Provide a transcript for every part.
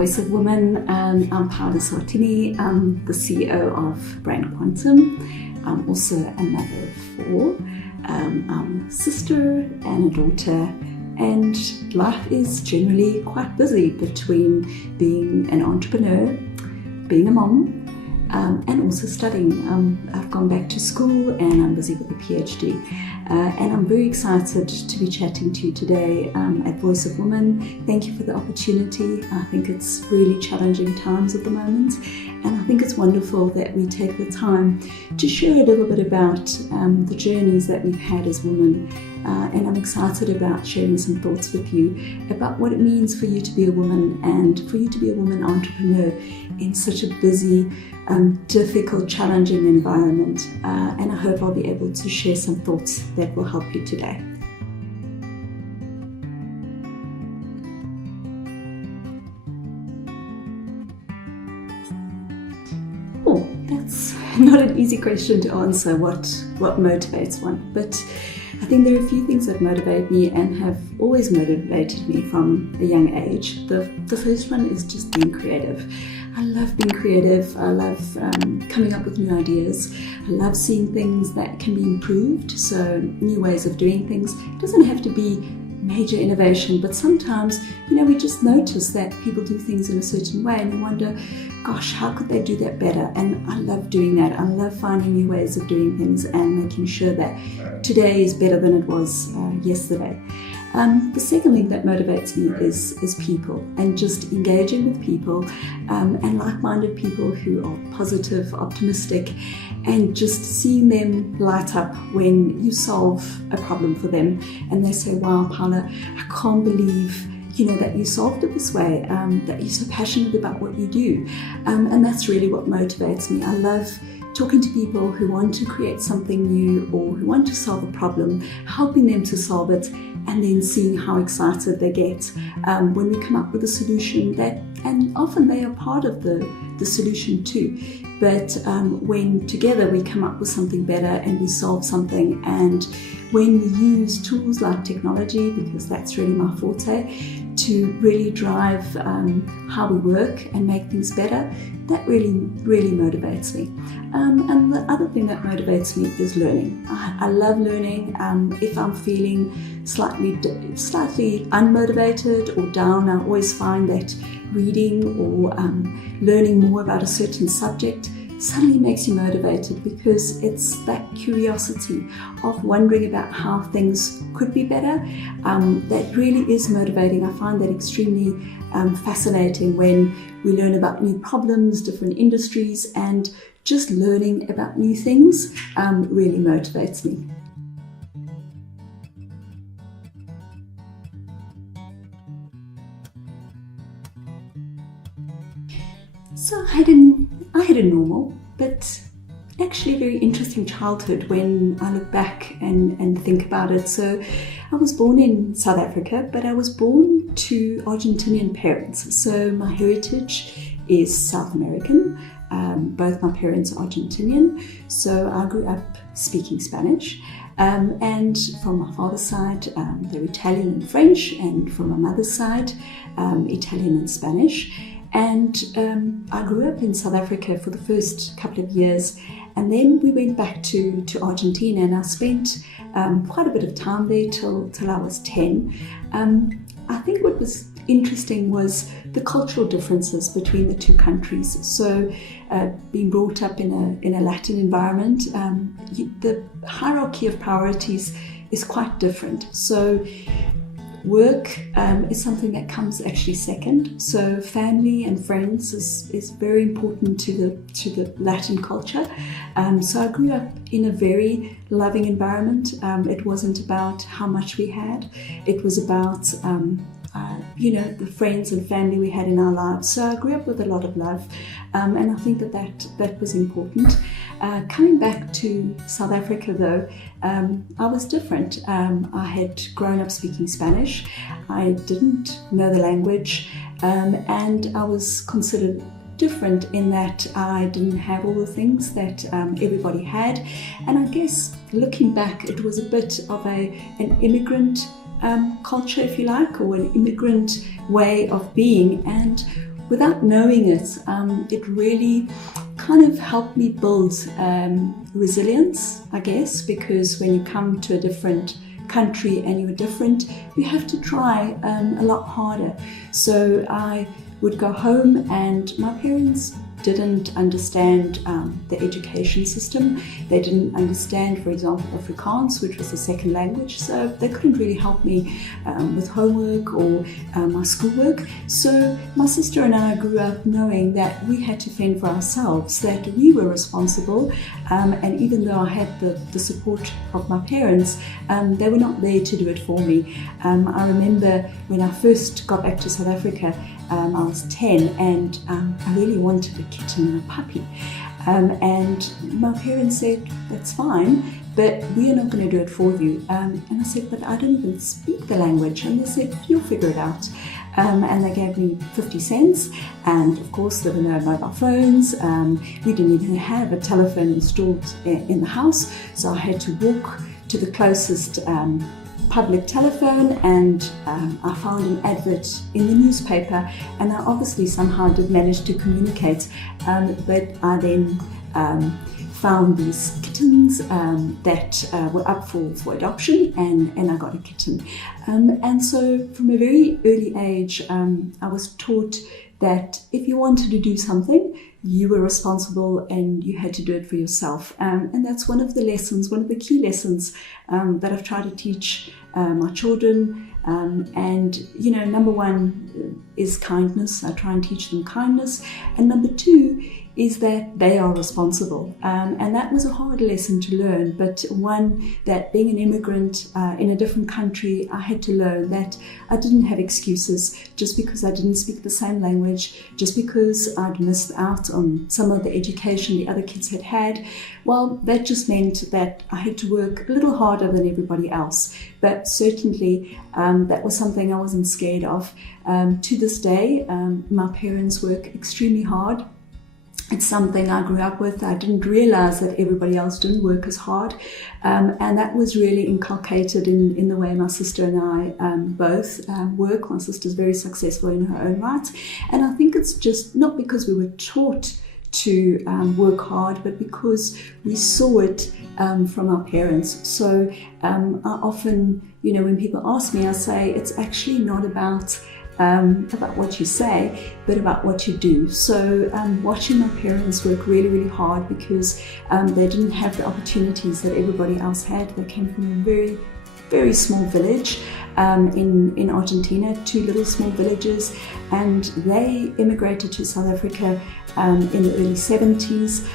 Voice of Women. I'm Paula Sartini. I'm the CEO of BrandQuantum. I'm also a mother of 4. I'm a sister and a daughter, and life is generally quite busy between being an entrepreneur, being a mom, and also studying. I've gone back to school and I'm busy with a PhD. And I'm very excited to be chatting to you today at Voice of Women. Thank you for the opportunity. I think it's really challenging times at the moment, and I think it's wonderful that we take the time to share a little bit about the journeys that we've had as women. And I'm excited about sharing some thoughts with you about what it means for you to be a woman and for you to be a woman entrepreneur in such a busy, difficult, challenging environment. And I hope I'll be able to share some thoughts that will help you today. Oh, that's not an easy question to answer, what motivates one. But I think there are a few things that motivate me and have always motivated me from a young age. The first one is just being creative. I love being creative. I love coming up with new ideas. I love seeing things that can be improved, so new ways of doing things. It doesn't have to be major innovation, but sometimes, we just notice that people do things in a certain way and we wonder, gosh, how could they do that better? And I love doing that. I love finding new ways of doing things and making sure that today is better than it was yesterday. The second thing that motivates me is people, and just engaging with people and like-minded people who are positive, optimistic, and just seeing them light up when you solve a problem for them and they say, wow, Paula, I can't believe that you solved it this way, that you're so passionate about what you do. And that's really what motivates me. I love talking to people who want to create something new or who want to solve a problem, helping them to solve it, and then seeing how excited they get when we come up with a solution and often they are part of the solution too. But when together we come up with something better and we solve something, and when we use tools like technology, because that's really my forte, to really drive how we work and make things better, that really, really motivates me. And the other thing that motivates me is learning. I love learning. If I'm feeling slightly unmotivated or down, I always find that reading or learning more about a certain subject suddenly makes you motivated, because it's that curiosity of wondering about how things could be better that really is motivating. I find that extremely fascinating when we learn about new problems, different industries, and just learning about new things really motivates me. So I had a normal, but actually very interesting childhood when I look back and think about it. So I was born in South Africa, but I was born to Argentinian parents. So my heritage is South American. Both my parents are Argentinian. So I grew up speaking Spanish. And from my father's side, they're Italian and French, and from my mother's side, Italian and Spanish. And I grew up in South Africa for the first couple of years, and then we went back to Argentina, and I spent quite a bit of time there till I was 10. I think what was interesting was the cultural differences between the two countries. So being brought up in a Latin environment, the hierarchy of priorities is quite different. So work is something that comes actually second. So family and friends is very important to the Latin culture. So I grew up in a very loving environment. It wasn't about how much we had. It was about the friends and family we had in our lives. So I grew up with a lot of love, and I think that was important. Coming back to South Africa though, I was different. I had grown up speaking Spanish. I didn't know the language, and I was considered different in that I didn't have all the things that everybody had. And I guess looking back, it was a bit of an immigrant culture, if you like, or an immigrant way of being. And without knowing it, it really kind of helped me build resilience, I guess, because when you come to a different country and you're different, you have to try a lot harder. So I would go home, and my parents didn't understand the education system. They didn't understand, for example, Afrikaans, which was the second language, so they couldn't really help me with homework or my schoolwork. So my sister and I grew up knowing that we had to fend for ourselves, that we were responsible, and even though I had the support of my parents, they were not there to do it for me. I remember when I first got back to South Africa, I was 10, and I really wanted a kitten and a puppy. And my parents said, that's fine, but we are not going to do it for you. And I said, but I don't even speak the language. And they said, you'll figure it out. And they gave me 50 cents. And of course, there were no mobile phones. We didn't even have a telephone installed in the house. So I had to walk to the closest public telephone, and I found an advert in the newspaper, and I obviously somehow did manage to communicate, but I then found these kittens that were up for adoption, and I got a kitten. And so from a very early age, I was taught that if you wanted to do something, you were responsible and you had to do it for yourself. And that's one of the lessons, one of the key lessons that I've tried to teach my children. And, you know, number one is kindness. I try and teach them kindness. And number two is that they are responsible. And that was a hard lesson to learn, but one that being an immigrant in a different country, I had to learn that I didn't have excuses just because I didn't speak the same language, just because I'd missed out on some of the education the other kids had had. Well, that just meant that I had to work a little harder than everybody else. But certainly that was something I wasn't scared of. To this day, my parents work extremely hard. It's something I grew up with. I didn't realize that everybody else didn't work as hard. And that was really inculcated in the way my sister and I both work. My sister's very successful in her own right. And I think it's just not because we were taught to work hard, but because we saw it from our parents. So I often, you know, when people ask me, I say it's actually not about what you say, but about what you do. So watching my parents work really, really hard because they didn't have the opportunities that everybody else had. They came from a very, very small village in Argentina, 2 little small villages, and they immigrated to South Africa in the early 70s.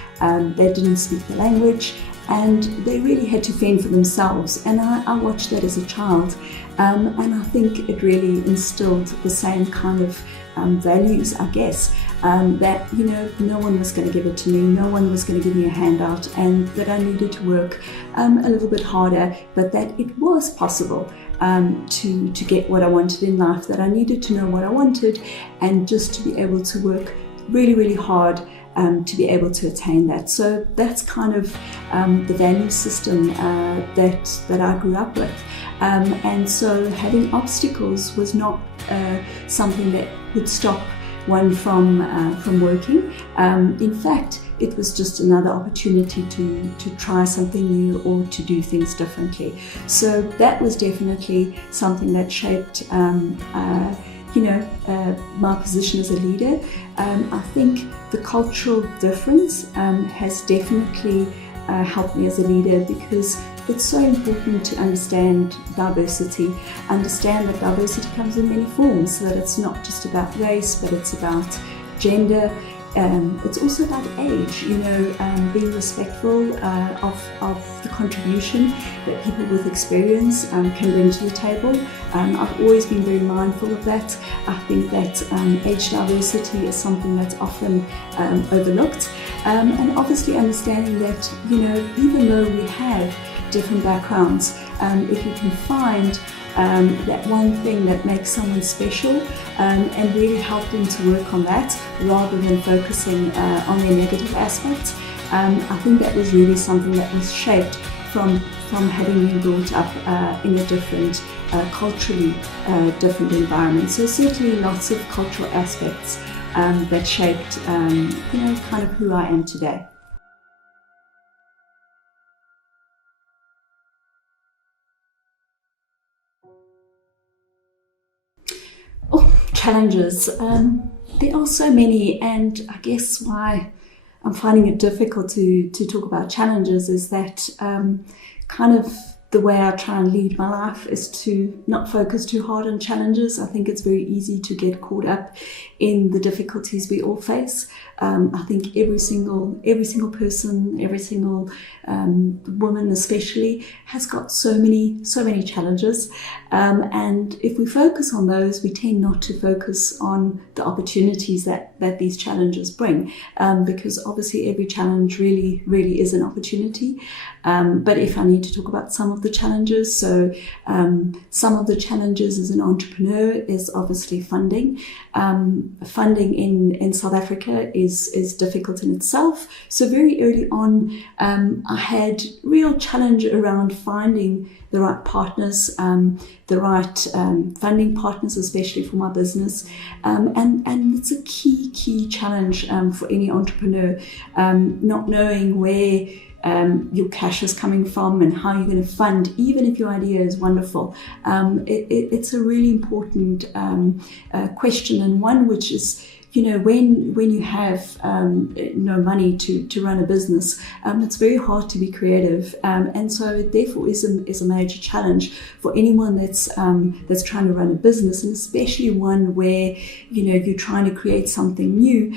They didn't speak the language, and they really had to fend for themselves. And I watched that as a child, and I think it really instilled the same kind of values, I guess, that, you know, no one was going to give it to me, no one was going to give me a handout, and that I needed to work a little bit harder, but that it was possible to get what I wanted in life, that I needed to know what I wanted, and just to be able to work really, really hard to be able to attain that. So that's kind of the value system that I grew up with. And so having obstacles was not something that would stop one from working. In fact, it was just another opportunity to try something new or to do things differently. So that was definitely something that shaped my position as a leader. I think the cultural difference has definitely helped me as a leader, because it's so important to understand diversity, understand that diversity comes in many forms, so that it's not just about race, but it's about gender. It's also about age, being respectful of the contribution that people with experience can bring to the table. I've always been very mindful of that. I think that age diversity is something that's often overlooked. And obviously understanding that, even though we have different backgrounds, if you can find that one thing that makes someone special and really help them to work on that rather than focusing on their negative aspects. I think that was really something that was shaped from having been brought up in a different, culturally different environment. So certainly lots of cultural aspects that shaped, kind of who I am today. Oh, challenges. There are so many, and I guess why I'm finding it difficult to talk about challenges is that kind of the way I try and lead my life is to not focus too hard on challenges. I think it's very easy to get caught up in the difficulties we all face. I think every single person, every single woman especially, has got so many challenges. And if we focus on those, we tend not to focus on the opportunities that these challenges bring, because obviously every challenge really is an opportunity. But if I need to talk about some of the challenges, so some of the challenges as an entrepreneur is obviously funding. Funding in South Africa is difficult in itself. So very early on, I had real challenge around finding the right partners, the right funding partners, especially for my business. And it's a key challenge for any entrepreneur, not knowing where your cash is coming from and how you're going to fund, even if your idea is wonderful. It's a really important question, and one which is, when you have no money to run a business, it's very hard to be creative, and so it therefore is a major challenge for anyone that's trying to run a business, and especially one where you're trying to create something new.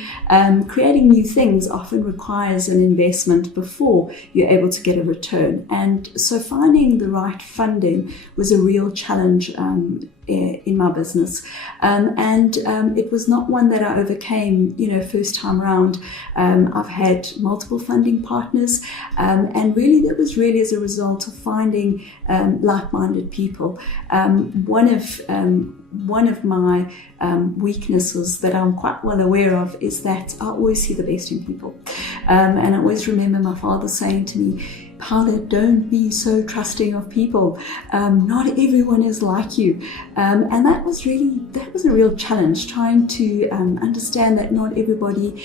Creating new things often requires an investment before you're able to get a return, and so finding the right funding was a real challenge in my business, and it was not one that I overcame first time round. I've had multiple funding partners, and really that was really as a result of finding like-minded people. One of my weaknesses that I'm quite well aware of is that I always see the best in people, and I always remember my father saying to me, "Paula, don't be so trusting of people. Not everyone is like you." And that was a real challenge, trying to understand that not everybody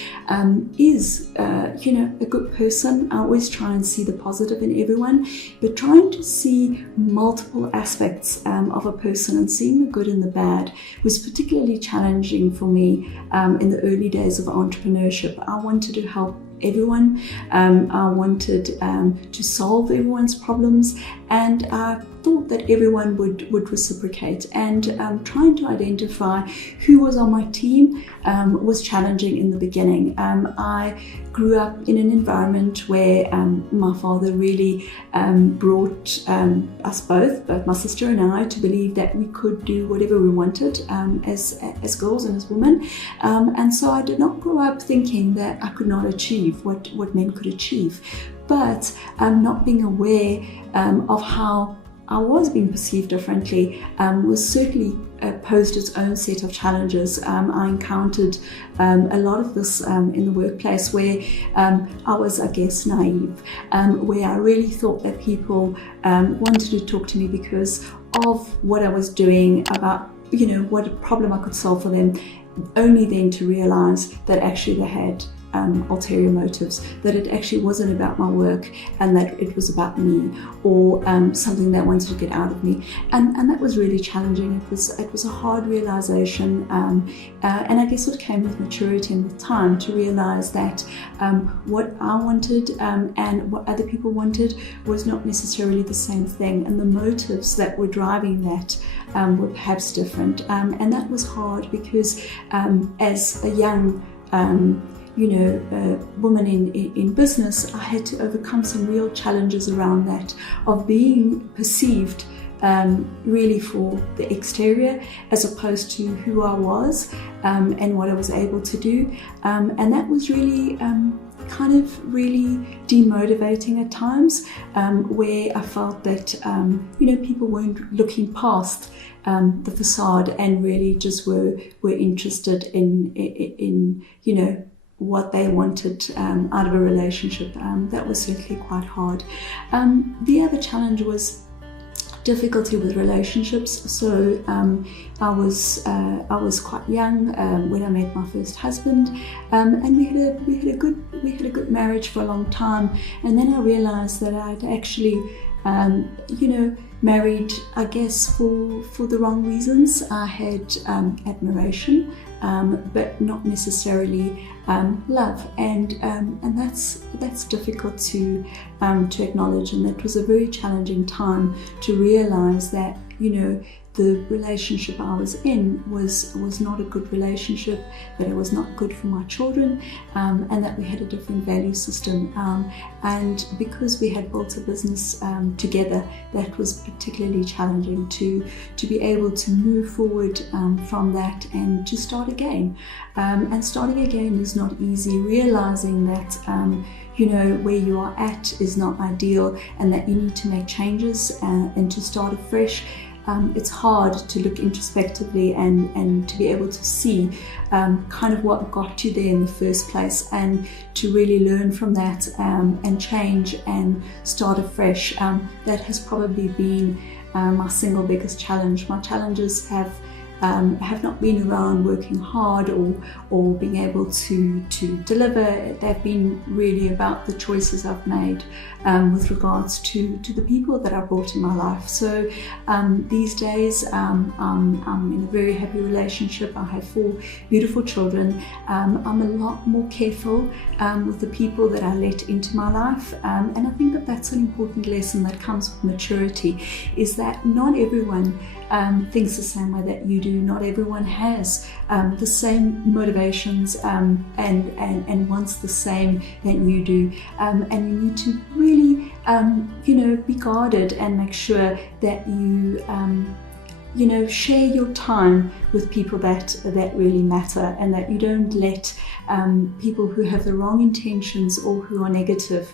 is a good person. I always try and see the positive in everyone, but trying to see multiple aspects of a person and seeing the good and the bad was particularly challenging for me in the early days of entrepreneurship. I wanted to help everyone. I wanted to solve everyone's problems, and I thought that everyone would reciprocate. And trying to identify who was on my team was challenging in the beginning. I grew up in an environment where my father really brought us both my sister and I, to believe that we could do whatever we wanted as girls and as women. And so I did not grow up thinking that I could not achieve what men could achieve. But not being aware of how I was being perceived differently was certainly posed its own set of challenges. I encountered a lot of this in the workplace, where I was, I guess, naive, where I really thought that people wanted to talk to me because of what I was doing, about what problem I could solve for them, only then to realize that actually they had ulterior motives, that it actually wasn't about my work and that it was about me, or something they wanted to get out of me, and that was really challenging. It was a hard realization, and I guess it came with maturity and with time to realize that what I wanted and what other people wanted was not necessarily the same thing, and the motives that were driving that were perhaps different, and that was hard because as a young woman in business, I had to overcome some real challenges around that, of being perceived really for the exterior as opposed to who I was and what I was able to do. And that was really kind of really demotivating at times, where I felt that people weren't looking past the facade and really just were interested in what they wanted out of a relationship. That was certainly quite hard. The other challenge was difficulty with relationships. So I was quite young when I met my first husband, and we had a good marriage for a long time. And then I realized that I'd actually married, I guess, for the wrong reasons. I had admiration, but not necessarily love, and that's difficult to acknowledge. And that was a very challenging time to realize that the relationship I was in was not a good relationship, that it was not good for my children, and that we had a different value system. And because we had built a business together, that was particularly challenging to be able to move forward from that and to start again. And starting again is not easy, realizing that where you are at is not ideal and that you need to make changes and to start afresh. It's hard to look introspectively and to be able to see kind of what got you there in the first place, and to really learn from that and change and start afresh. That has probably been my single biggest challenge. My challenges have not been around working hard or being able to deliver. They've been really about the choices I've made with regards to the people that I brought in my life. So these days I'm in a very happy relationship. I have 4 beautiful children. I'm a lot more careful with the people that I let into my life, and I think that that's an important lesson that comes with maturity, is that not everyone thinks the same way that you do. Not everyone has the same motivations and wants the same that you do, and you need to really be guarded and make sure that you share your time with people that really matter, and that you don't let people who have the wrong intentions or who are negative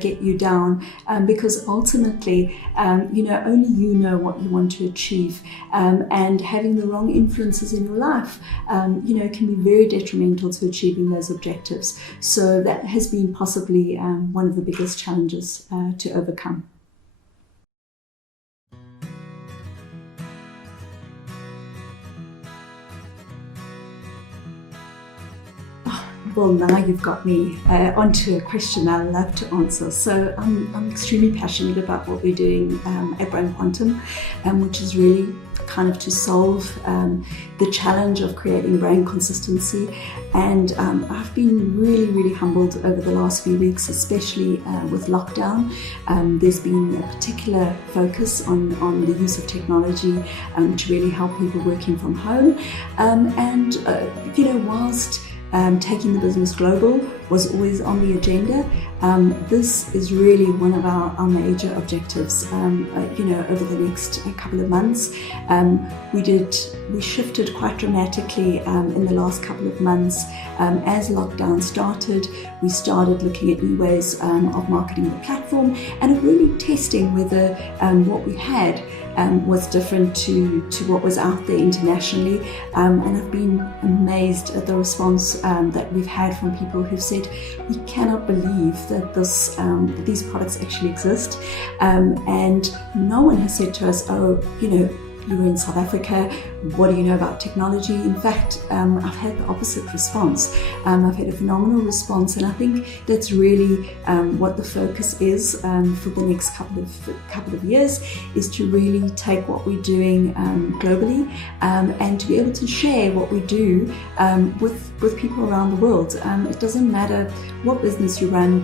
get you down, because ultimately only you know what you want to achieve, and having the wrong influences in your life can be very detrimental to achieving those objectives. So that has been possibly one of the biggest challenges to overcome. Well, now you've got me onto a question I love to answer. So I'm extremely passionate about what we're doing at BrandQuantum, which is really kind of to solve the challenge of creating brand consistency. And I've been really, really humbled over the last few weeks, especially with lockdown. There's been a particular focus on the use of technology to really help people working from home. Whilst taking the business global was always on the agenda, this is really one of our major objectives. Over the next couple of months, we shifted quite dramatically in the last couple of months. As lockdown started, we started looking at new ways of marketing the platform and of really testing whether what we had was different to what was out there internationally. And I've been amazed at the response that we've had from people who've said, we cannot believe that these products actually exist. And no one has said to us, you were in South Africa, what do you know about technology? In fact, I've had the opposite response. I've had a phenomenal response, and I think that's really what the focus is for the next couple of years, is to really take what we're doing globally and to be able to share what we do with people around the world. It doesn't matter what business you run,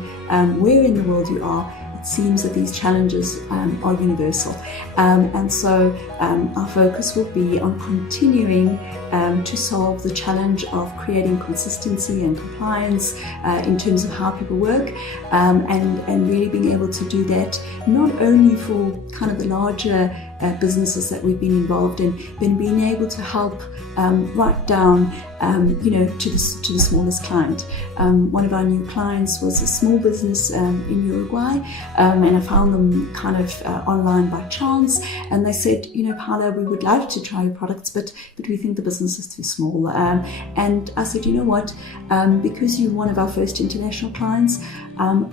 where in the world you are. It seems that these challenges are universal, and so our focus will be on continuing to solve the challenge of creating consistency and compliance in terms of how people work, and really being able to do that not only for kind of the larger businesses that we've been involved in, then being able to help right down to the smallest client. One of our new clients was a small business in Uruguay, and I found them kind of online by chance, and they said, Paula, we would love to try your products, but we think the business is too small. And I said, you know what, because you're one of our first international clients, I don't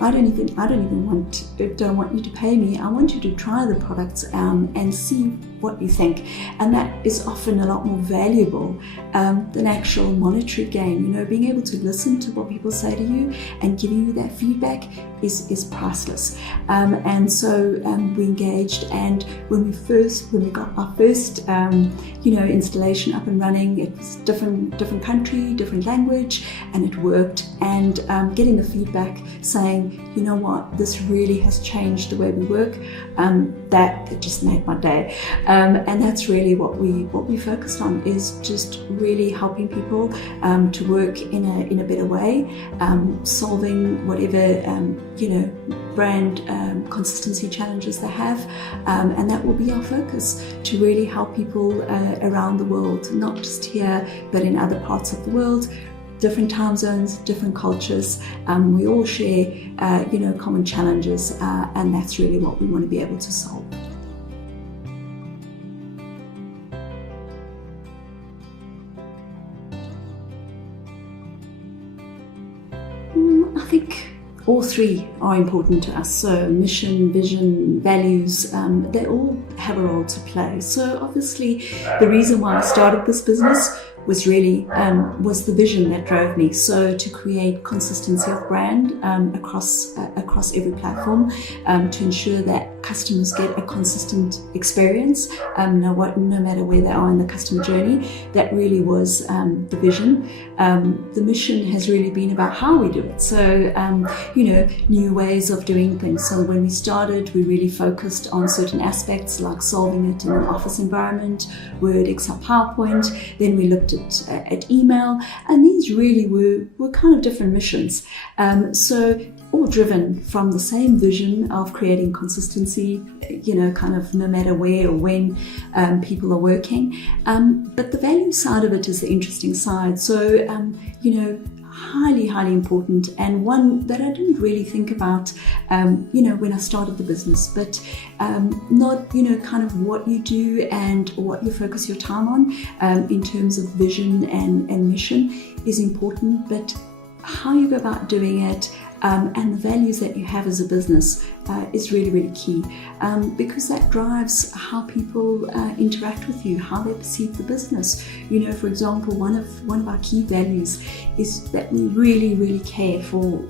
want you to pay me. I want you to try the products and see what you think. And that is often a lot more valuable than actual monetary gain. Being able to listen to what people say to you and giving you that feedback is priceless. And so we engaged, and when we got our first installation up and running, it was different country, different language, and it worked. And getting the feedback saying, you know what, this really has changed the way we work, that just made my day. And that's really what we focused on, is just really helping people to work in a better way, solving whatever brand consistency challenges they have, and that will be our focus, to really help people around the world, not just here but in other parts of the world. Different time zones, different cultures, we all share common challenges, and that's really what we want to be able to solve. I think all three are important to us. So mission, vision, values, they all have a role to play. So obviously the reason why I started this business was really was the vision that drove me. So to create consistency of brand across every platform, to ensure that customers get a consistent experience, no matter where they are in the customer journey. That really was the vision. The mission has really been about how we do it. So new ways of doing things. So when we started, we really focused on certain aspects, like solving it in an office environment, Word, Excel, PowerPoint. Then we looked at email, and these really were kind of different missions. So all driven from the same vision of creating consistency, kind of no matter where or when people are working. But the value side of it is the interesting side. So, highly, highly important, and one that I didn't really think about, when I started the business, but not, kind of what you do and what you focus your time on in terms of vision and mission is important, but how you go about doing it and the values that you have as a business is really, really key, because that drives how people interact with you, how they perceive the business. For example, one of our key values is that we really, really care for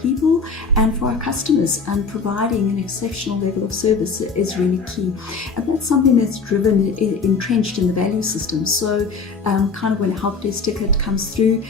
people and for our customers, and providing an exceptional level of service is really key. And that's something that's entrenched in the value system. So kind of when a help desk ticket comes through,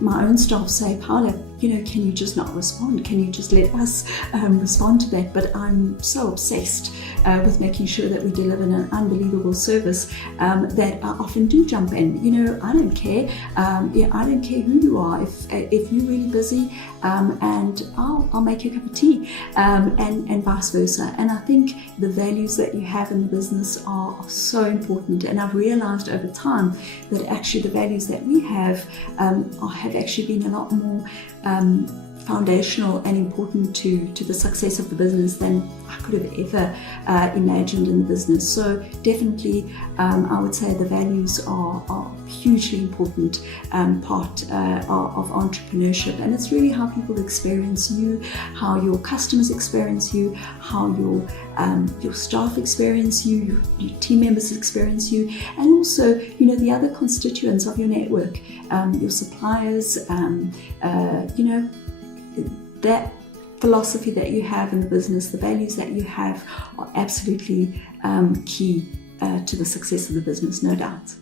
my own staff say, Paula, can you just not respond? Can you just let us respond to that? But I'm so obsessed with making sure that we deliver an unbelievable service that I often do jump in. I don't care. I don't care who you are. If you're really busy, and I'll make you a cup of tea, and vice versa. And I think the values that you have in the business are so important. And I've realized over time that actually the values that we have actually been a lot more foundational and important to the success of the business than I could have ever imagined in the business. So definitely I would say the values are a hugely important part of entrepreneurship, and it's really how people experience you, how your customers experience you, how your staff experience you, your team members experience you, and also the other constituents of your network, your suppliers, that philosophy that you have in the business, the values that you have are absolutely key to the success of the business, no doubt.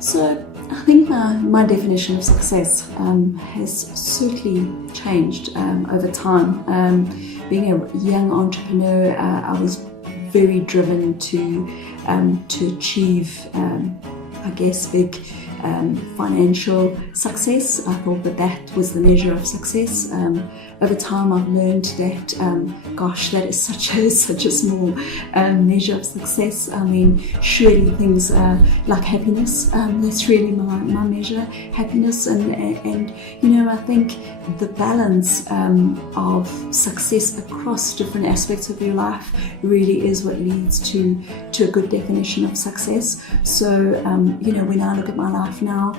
So I think my definition of success has certainly changed over time. Being a young entrepreneur, I was very driven to achieve, big financial success. I thought that was the measure of success. Over time, I've learned that, that is such a small measure of success. I mean, surely things like happiness, that's really my measure, happiness. And I think the balance of success across different aspects of your life really is what leads to a good definition of success. So, when I look at my life now,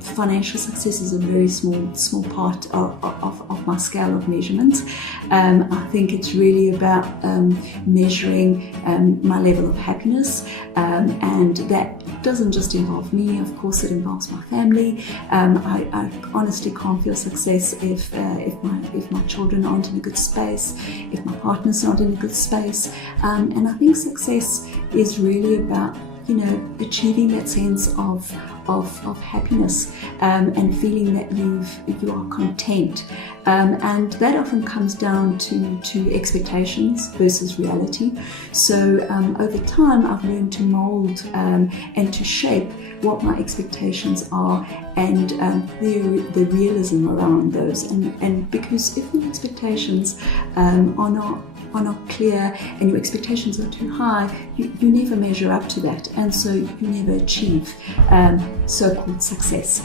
financial success is a very small part of my scale of measurement. I think it's really about measuring my level of happiness, and that doesn't just involve me. Of course, it involves my family. I honestly can't feel success if my children aren't in a good space, if my partner's not in a good space. And I think success is really about achieving that sense of happiness and feeling that you are content, and that often comes down to expectations versus reality. So over time, I've learned to mold and to shape what my expectations are, and the realism around those. And because if your expectations are not clear and your expectations are too high, you never measure up to that, and so you never achieve so-called success.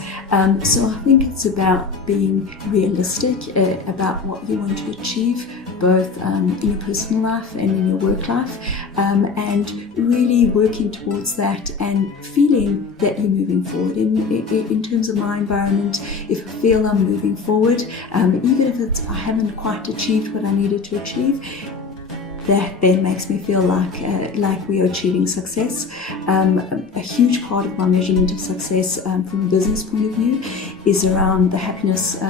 So I think it's about being realistic about what you want to achieve, both in your personal life and in your work life, and really working towards that and feeling that you're moving forward. In terms of my environment, if I feel I'm moving forward, even if I haven't quite achieved what I needed to achieve, that then makes me feel like we are achieving success. A huge part of my measurement of success from a business point of view is around the happiness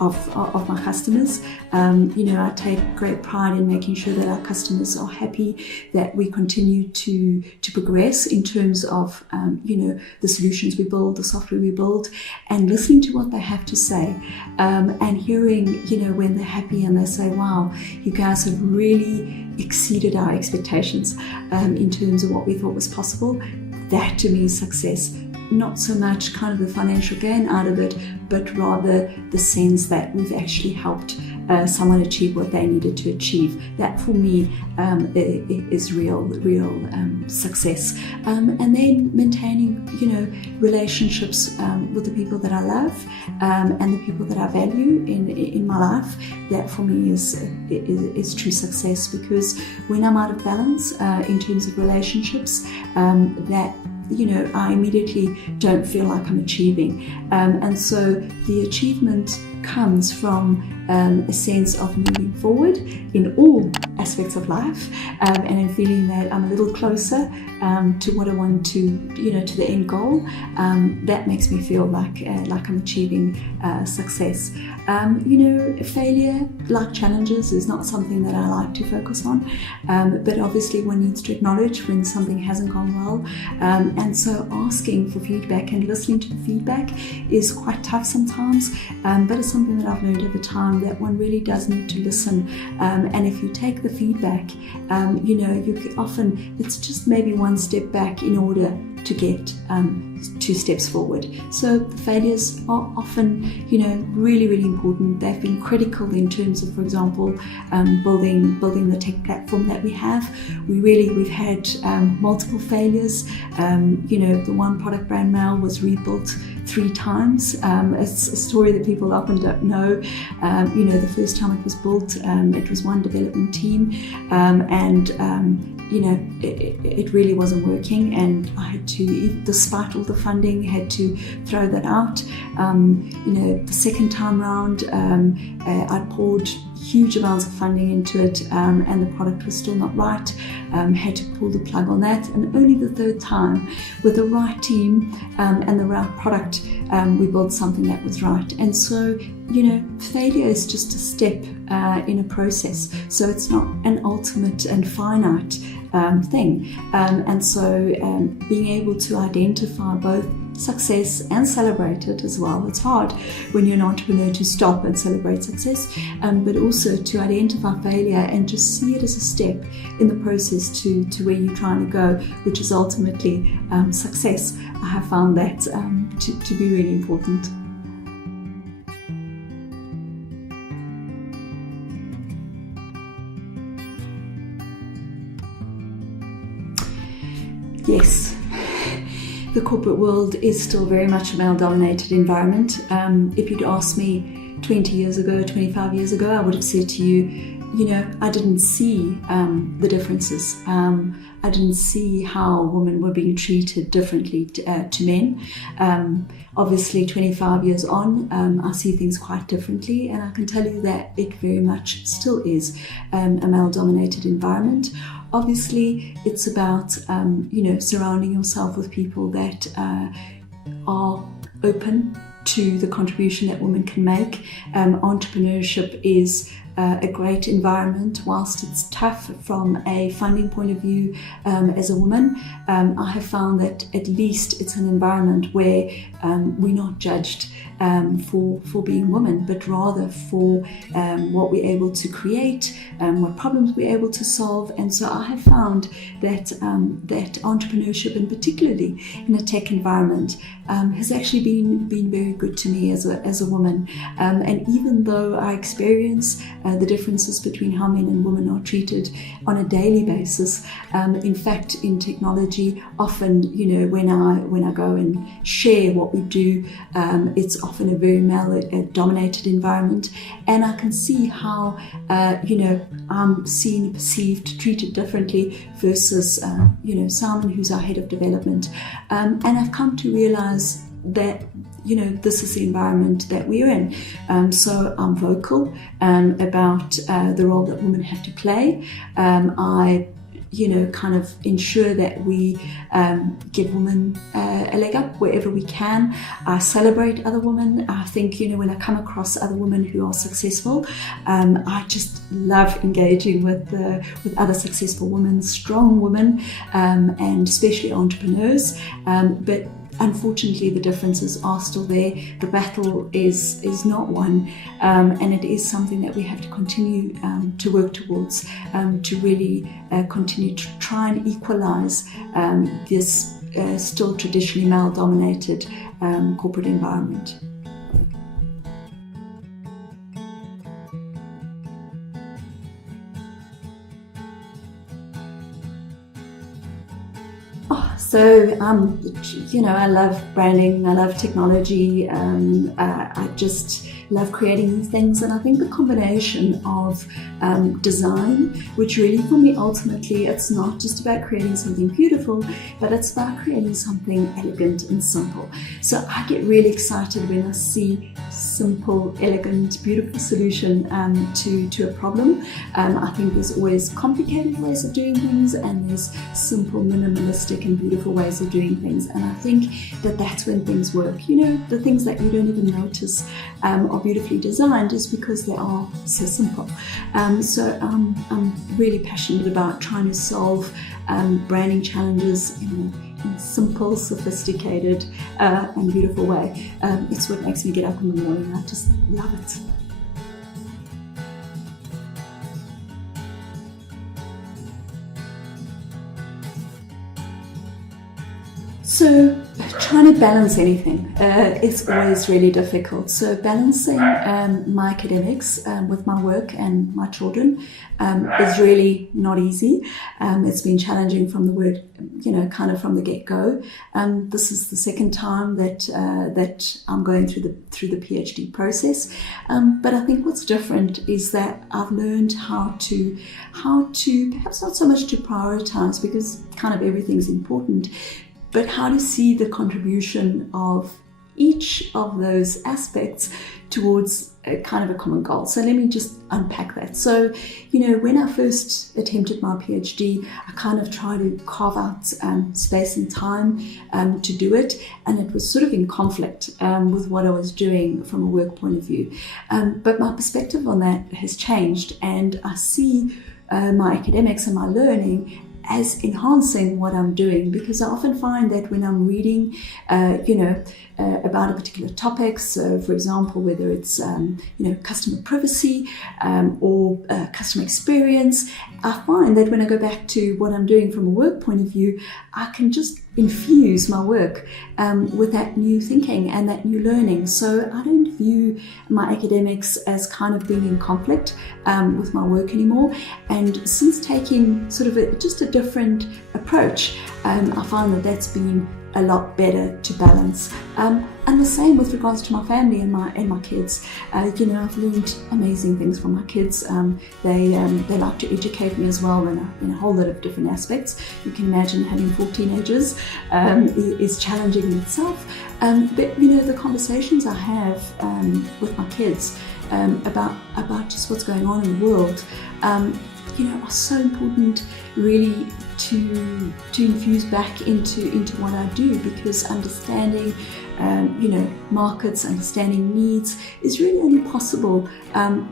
of my customers. I take great pride in making sure that our customers are happy, that we continue to progress in terms of the solutions we build, the software we build, and listening to what they have to say, and hearing when they're happy and they say, wow, you guys have really exceeded our expectations in terms of what we thought was possible. That to me is success. Not so much kind of the financial gain out of it, but rather the sense that we've actually helped someone achieve what they needed to achieve. That for me is real success. And then maintaining relationships with the people that I love and the people that I value in my life. That for me is true success, because when I'm out of balance in terms of relationships, that I immediately don't feel like I'm achieving. And so the achievement comes from a sense of moving forward in all aspects of life, and in feeling that I'm a little closer to what I want to the end goal. That makes me feel like I'm achieving success. Failure, like challenges, is not something that I like to focus on, but obviously one needs to acknowledge when something hasn't gone well, and so asking for feedback and listening to the feedback is quite tough sometimes, but it's something that I've learned over time, that one really does need to listen, and if you take the feedback, you can often, it's just maybe one step back in order to get 2 steps forward. So failures are often, really, really important. They've been critical in terms of, for example, building the tech platform that we have. We've had multiple failures. The one product, Brand Mail, was rebuilt 3 times. It's a story that people often don't know. The first time it was built, it was one development team, and it really wasn't working, and I had to, despite all the funding, had to throw that out. The second time round, I poured huge amounts of funding into it, and the product was still not right. Had to pull the plug on that, and only the third time, with the right team and the right product, we built something that was right. And so, failure is just a step in a process. So it's not an ultimate and finite thing. And so being able to identify both success and celebrate it as well. It's hard when you're an entrepreneur to stop and celebrate success, but also to identify failure and just see it as a step in the process to where you're trying to go, which is ultimately success. I have found that to be really important. Yes, the corporate world is still very much a male-dominated environment. If you'd asked me 20 years ago, 25 years ago, I would have said to you, I didn't see the differences. I didn't see how women were being treated differently to men. Obviously, 25 years on, I see things quite differently, and I can tell you that it very much still is a male-dominated environment. Obviously, it's about surrounding yourself with people that are open to the contribution that women can make. Entrepreneurship is a great environment. Whilst it's tough from a funding point of view as a woman, I have found that at least it's an environment where we're not judged for being women, but rather for what we're able to create, what problems we're able to solve. And so I have found that that entrepreneurship, and particularly in a tech environment, has actually been very good to me as a woman. And even though I experience the differences between how men and women are treated on a daily basis, in fact, in technology, often, when I go and share what we do, it's often a very male-dominated environment, and I can see how I'm seen, perceived, treated differently versus Simon, who's our head of development, and I've come to realize that this is the environment that we're in. So I'm vocal about the role that women have to play. I kind of ensure that we give women a leg up wherever we can. I celebrate other women. I think, when I come across other women who are successful, I just love engaging with other successful women, strong women, and especially entrepreneurs. But unfortunately, the differences are still there. The battle is not won, and it is something that we have to continue to work towards, to really continue to try and equalize this still traditionally male-dominated corporate environment. So, I love branding, I love technology, I just love creating new things, and I think the combination of design, which really for me ultimately, it's not just about creating something beautiful, but it's about creating something elegant and simple. So I get really excited when I see simple, elegant, beautiful solution to a problem. I think there's always complicated ways of doing things, and there's simple, minimalistic and beautiful ways of doing things, and I think that that's when things work. The things that you don't even notice are beautifully designed is because they are so simple. So I'm really passionate about trying to solve branding challenges in a simple, sophisticated and beautiful way. It's what makes me get up in the morning. I just love it. So trying to balance anything is always really difficult. So balancing my academics with my work and my children is really not easy. It's been challenging from the word, kind of from the get-go. This is the second time that I'm going through the PhD process. But I think what's different is that I've learned how to perhaps not so much to prioritize, because kind of everything's important, but how to see the contribution of each of those aspects towards a kind of a common goal. So let me just unpack that. So, when I first attempted my PhD, I kind of tried to carve out space and time to do it, and it was sort of in conflict with what I was doing from a work point of view. But my perspective on that has changed, and I see my academics and my learning as enhancing what I'm doing, because I often find that when I'm reading, about a particular topic, so for example, whether it's customer privacy or customer experience, I find that when I go back to what I'm doing from a work point of view, I can just infuse my work with that new thinking and that new learning. So I don't view my academics as kind of being in conflict with my work anymore. And since taking sort of just a different approach, I find that that's been a lot better to balance. And the same with regards to my family and my kids. I've learned amazing things from my kids. They like to educate me as well in a whole lot of different aspects. You can imagine having 4 teenagers is challenging in itself. But the conversations I have with my kids about just what's going on in the world, are so important, really, to infuse back into what I do, because understanding markets, understanding needs is really only possible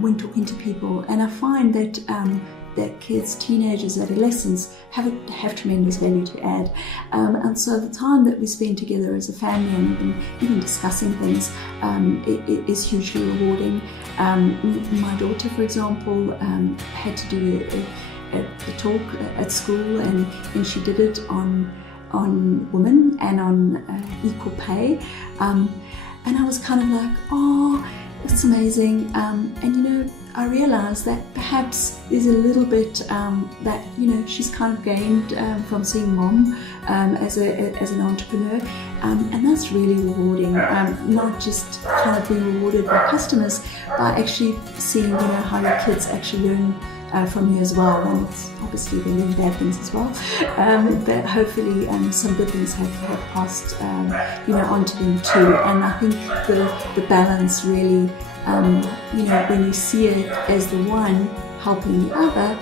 when talking to people. And I find that kids, teenagers, adolescents have tremendous value to add. And so the time that we spend together as a family and even discussing things it is hugely rewarding. My daughter, for example, had to do a talk at school, and she did it on women and on equal pay. And I was kind of like, oh, it's amazing. And I realized that perhaps there's a little bit that she's kind of gained from seeing mom as an entrepreneur, and that's really rewarding. Not just kind of being rewarded by customers, but actually seeing how your kids actually learn from you as well. And it's obviously they learn bad things as well, but hopefully some good things have passed on to them too. And I think the balance really, when you see it as the one helping the other,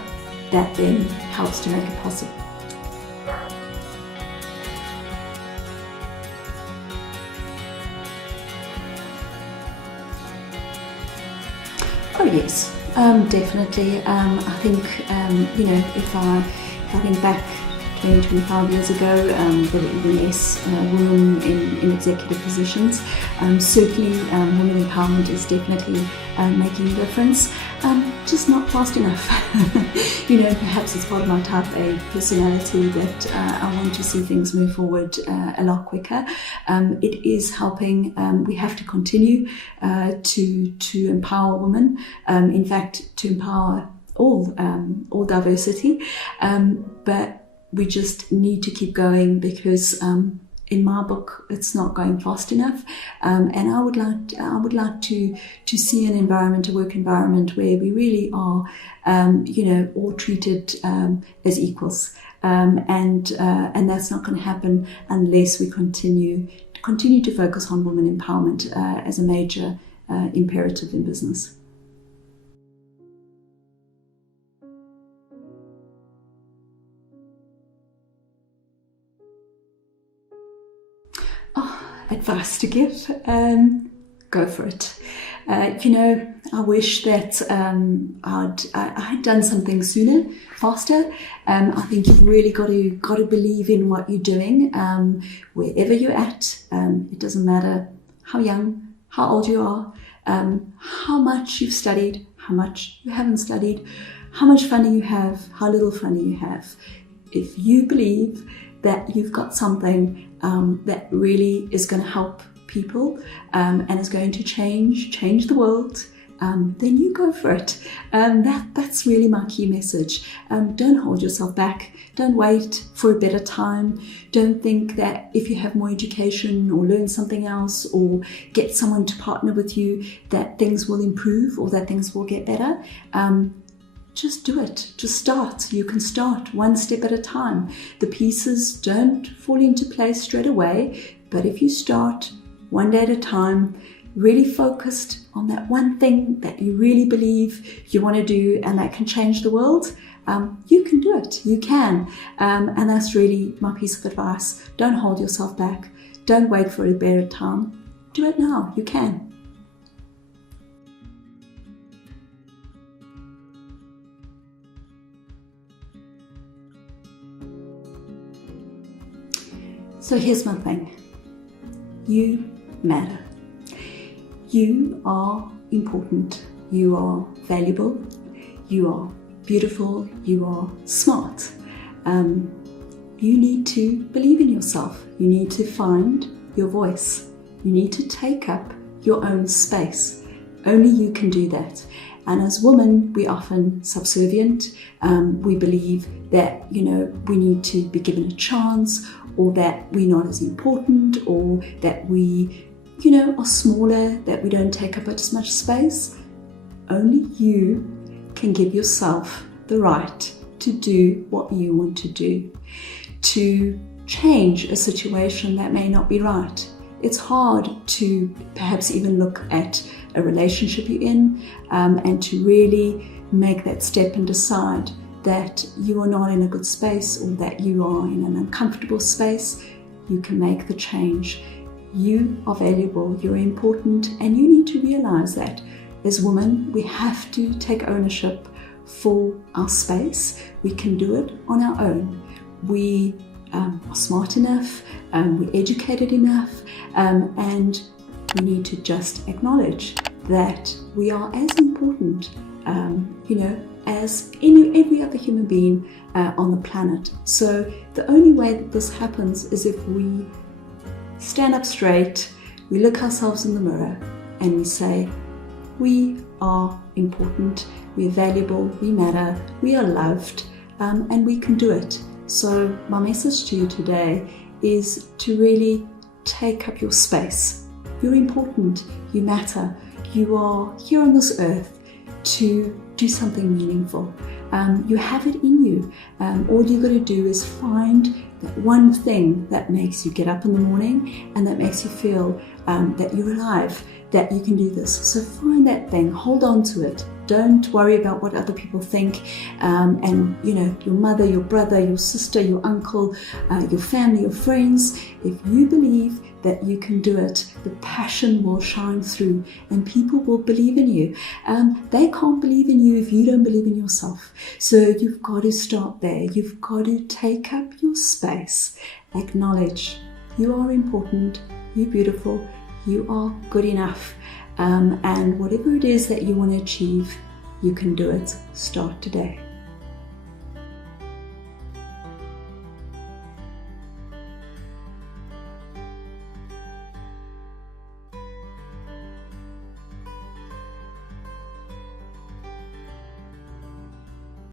that then helps to make it possible. Oh yes, definitely. I think if I think back 20, 25 years ago, there were even less women in executive positions. Certainly, women empowerment is definitely making a difference. Just not fast enough. Perhaps it's part of my type A personality that I want to see things move forward a lot quicker. It is helping. We have to continue to empower women. In fact, to empower all diversity. But we just need to keep going, because in my book it's not going fast enough, and I would like to see an environment, a work environment, where we really are all treated as equals, and that's not going to happen unless we continue to focus on women empowerment as a major imperative in business. Advice to give, go for it. I wish that I had done something sooner, faster. I think you've really got to believe in what you're doing, wherever you're at. It doesn't matter how young, how old you are, how much you've studied, how much you haven't studied, how much funding you have, how little funding you have. If you believe that you've got something that really is going to help people and is going to change the world, then you go for it. That's really my key message. Don't hold yourself back. Don't wait for a better time. Don't think that if you have more education or learn something else or get someone to partner with you, that things will improve or that things will get better. Just do it. Just start. You can start one step at a time. The pieces don't fall into place straight away, but if you start one day at a time, really focused on that one thing that you really believe you want to do and that can change the world, you can do it. You can. And that's really my piece of advice. Don't hold yourself back. Don't wait for a better time. Do it now. You can. So here's my thing. You matter. You are important. You are valuable. You are beautiful. You are smart. You need to believe in yourself. You need to find your voice. You need to take up your own space. Only you can do that. And as women, we're often subservient. We believe that, we need to be given a chance, or that we're not as important, or that we, are smaller, that we don't take up as much space. Only you can give yourself the right to do what you want to do, to change a situation that may not be right. It's hard to perhaps even look at a relationship you're in and to really make that step and decide that you are not in a good space, or that you are in an uncomfortable space. You can make the change. You are valuable, you're important, and you need to realize that. As women, we have to take ownership for our space. We can do it on our own. We are smart enough, we're educated enough, and we need to just acknowledge that we are as important, as every other human being on the planet. So the only way that this happens is if we stand up straight, we look ourselves in the mirror, and we say, we are important, we are valuable, we matter, we are loved, and we can do it. So my message to you today is to really take up your space. You're important, you matter, you are here on this earth to do something meaningful. You have it in you. All you got to do is find that one thing that makes you get up in the morning and that makes you feel that you're alive, that you can do this. So find that thing, hold on to it. Don't worry about what other people think, and your mother, your brother, your sister, your uncle, your family, your friends. If you believe that you can do it, the passion will shine through and people will believe in you. They can't believe in you if you don't believe in yourself. So you've got to start there. You've got to take up your space. Acknowledge you are important, you're beautiful, you are good enough. And whatever it is that you want to achieve, you can do it. Start today.